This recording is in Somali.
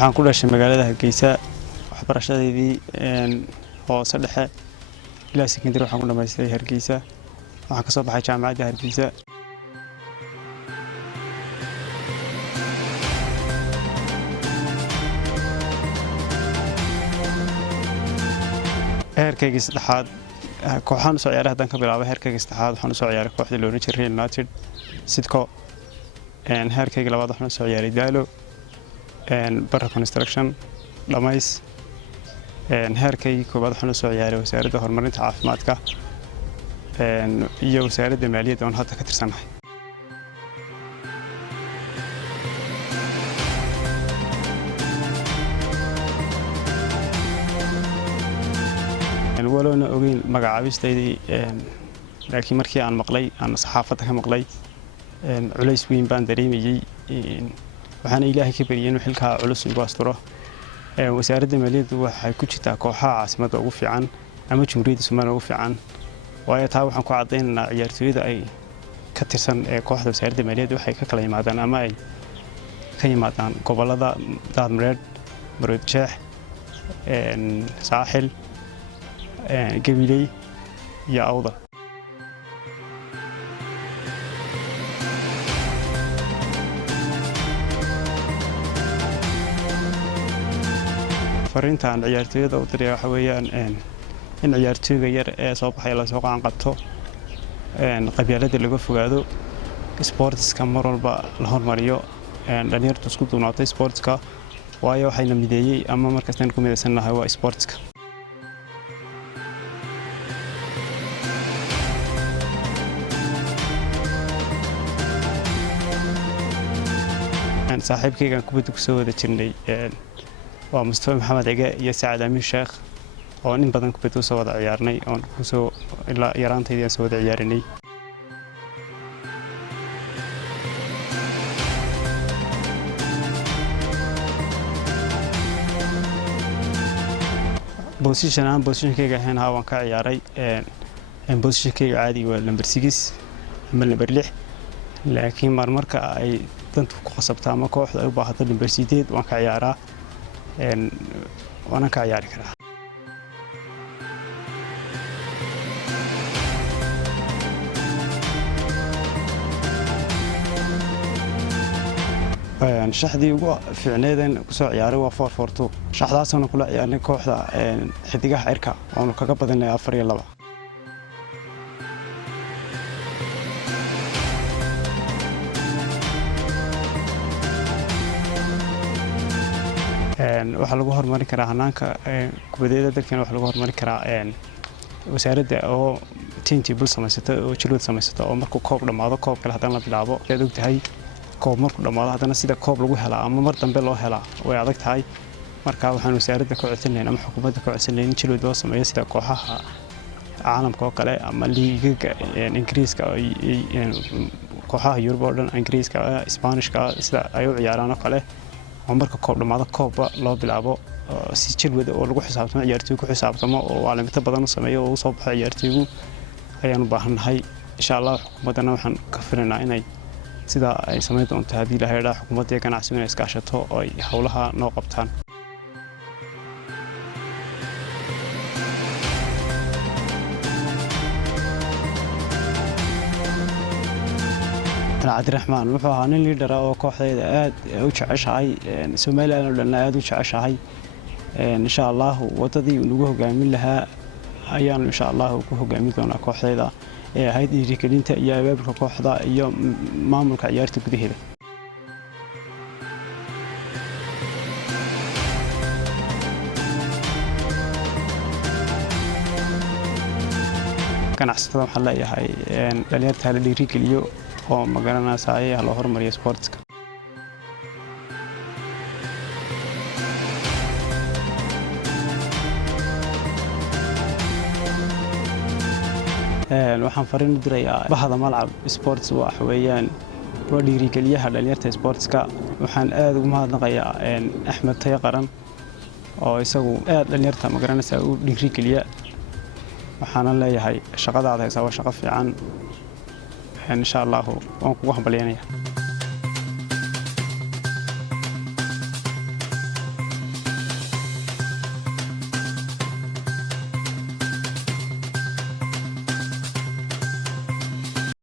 waxaan ku dhashay magaalada Hargeysa waxbarashadeedii hoose dhexe ilaa secondary waxaan ku dhamaystay Hargeysa waxaan ka soo baxay jaamacadda Hargeysa heerkayga saddexaad kooxahan soo ciyaaray haddaan ka bilaabo heerkayga saddexaad waxaan soo ciyaaray kooxda loo oran jiray United Sidco heerkayga labaad waxaan soo ciyaaray Daalo Barra Construction dhamays heerkayga koowaad waxaan soo ciyaaray wasaaradda horumarinta caafimaadka iyo wasaaradda maaliyadda oo hadda ka tirsanahay ولونا أوجين مجاعبش تيدي لكن مركي عن مقلي عن صحافتها مقلي عليس وين باندريم يجي وحنا إلهي كبريين وحلكها علوس الباستورة وسارد المالية وحيكوش تاكوها عاصمة وقوفي عن أما جمهورية سمانة وقوفي عن ويتابع حنكو عطين عيارتويد أي كترسن كوحدة وسارد المالية وحيكا كلماتان أما أي كلماتان قبل هذا دار مريد مريد شاح ساحل قبيلي يا أوضة فرنت عن عيارتويدا وطريقة حوية إن عيارتويدا ير صوب حيلا سوق عن قطو قبيلات اللي قفوا قادو سبورتس كمرة الهور ماريو لانير تسكت ونعطي سبورتس كا وايو حين مديي أما مركز نكون إذا سنة هو سبورتس كا صاحبكي كان كبدو كسوة تشني ومصطفى محمد عقا يا سعد أمين الشيخ وإن بدن كبدو سوى عيارني أو كسو إلا يران تيدي سوى عيارني بوزيشن كي هنا وان كعياري بوزيشن كي عادي ونمبر 6 أما نمبر 6 لكن مركا أي dantu ku qasabtaa ama kooxda ay u baahato university waan ka ciyaaraa waana ka ciyaari karaa shaxdii ugu fiicneedeen ku soo ciyaaray waa 442 shaxdaasna kula ciyaarnay kooxda xidigaha cirka oo kaga badanay 4 iyo 2 waxa lagu hormarin karaa hanaanka kubadeeda dalkeena waxa lagu hormarin karaa wasaaradda oo tiintii bul samaysata oo jilwad samaysata oo markuu koob dhamaado koob kale haddana la bilaabo aad og tahay koob markuu dhamaado haddana sida koob lagu helaa ama mar dambe loo helaa way adag tahay marka waxaan wasaaradda ka codsanayn ama xukuumadda ka codsanayn jilwad loo sameeyo sida kooxaha caalamka oo kale ama liigaga ingiriiska kooxaha Yurub oo dhan ingiriiska Isbaanishka sida ay u ciyaaraan oo kale marka koob dhamaado koob loo bilaabo si jilwada oo lagu xisaabtamo ciyaartoy ku xisaabtamo oo calaamado badan u sameeyo oo soo baxay ciyaartoygu ayaan u baahanahay insha Allah xukuumadana waxaan ka filaynaa inay sida ay sameyn doonto hadii la heeraa xukuumadda ganacsiga inay iska kaashato oo ay hawlaha noo qabtaan عبد الرحمن wuxuu nin leader oo kooxdeeda aad u jeceshahay Soomaaliland oo dhan aad u jeceshahay insha Allah wadadii uu ugu hogaamin lahaa ayaan insha Allah ku hogaamin doonaa kooxdeeda ahayd dhiirigelinta iyo abaabulka kooxda iyo maamulka ciyaarta gudaheeda ganacsatada waxa la yahay dhalinyarta la dhiirigeliyo oo magaranaysa loo hormariyo sportska waxaan fariin u dirayaa bahda malcab sports wax weeyaan waa dhiirigeliyaha dhalinyarta sportska waxaan aad ugu mahadnaqayaa Axmed Taye Qaran oo isagu aad dhalinyarta magaranaysa u dhiirigeliya waxaan leeyahay shaqadaada haysa waa shaqo fiican إن شاء الله وأنكم وهم بليانية.